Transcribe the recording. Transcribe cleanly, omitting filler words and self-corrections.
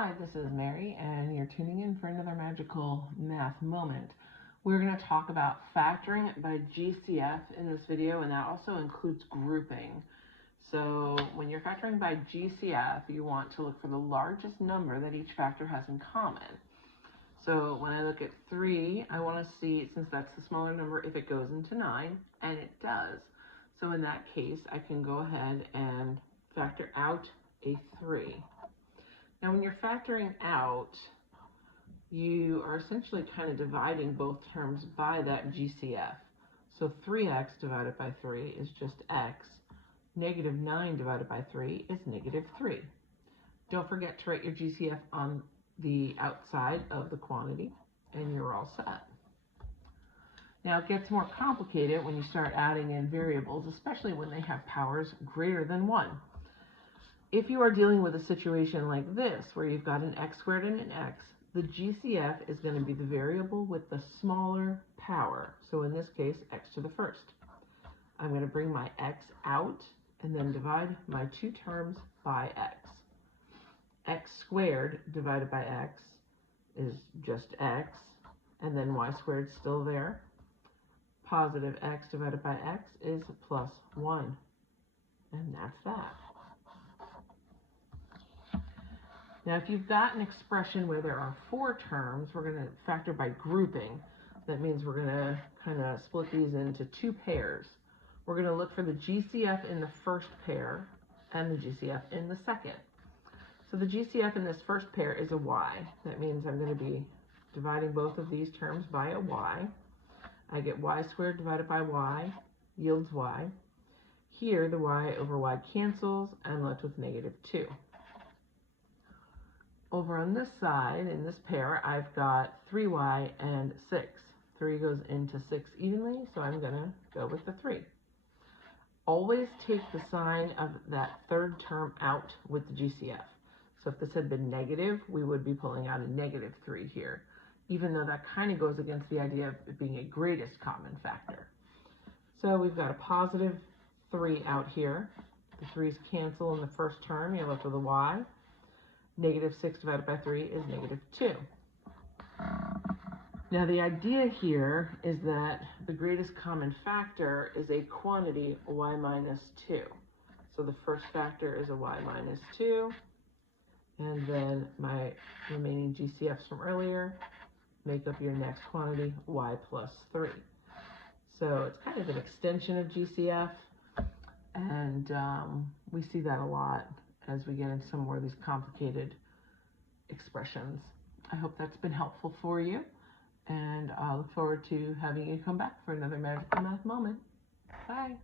Hi, this is Mary, and you're tuning in for another magical math moment. We're going to talk about factoring by GCF in this video, and that also includes grouping. So when you're factoring by GCF, you want to look for the largest number that each factor has in common. So when I look at 3, I want to see, since that's the smaller number, if it goes into 9, and it does. So in that case, I can go ahead and factor out a 3. Now, when you're factoring out, you are essentially kind of dividing both terms by that GCF. So 3x divided by 3 is just x. Negative 9 divided by 3 is negative 3. Don't forget to write your GCF on the outside of the quantity, and you're all set. Now, it gets more complicated when you start adding in variables, especially when they have powers greater than 1. If you are dealing with a situation like this, where you've got an x squared and an x, the GCF is going to be the variable with the smaller power. So in this case, x to the first. I'm going to bring my x out and then divide my two terms by x. X squared divided by x is just x, and then y squared still there. Positive x divided by x is plus 1, and that's that. Now, if you've got an expression where there are 4 terms, we're going to factor by grouping. That means we're going to kind of split these into 2 pairs. We're going to look for the GCF in the first pair and the GCF in the second. So the GCF in this first pair is a y. That means I'm going to be dividing both of these terms by a y. I get y squared divided by y yields y. Here, the y over y cancels. I'm left with negative 2. Over on this side, in this pair, I've got 3y and 6. 3 goes into 6 evenly, so I'm going to go with the 3. Always take the sign of that third term out with the GCF. So if this had been negative, we would be pulling out a negative 3 here, even though that kind of goes against the idea of it being a greatest common factor. So we've got a positive 3 out here. The 3's cancel in the first term. You're left with a y. Negative 6 divided by 3 is negative 2. Now, the idea here is that the greatest common factor is a quantity y minus 2. So the first factor is a y minus 2, and then my remaining GCFs from earlier make up your next quantity, y plus 3. So it's kind of an extension of GCF, and we see that a lot as we get into some more of these complicated expressions. I hope that's been helpful for you, and I look forward to having you come back for another Magical Math Moment. Bye.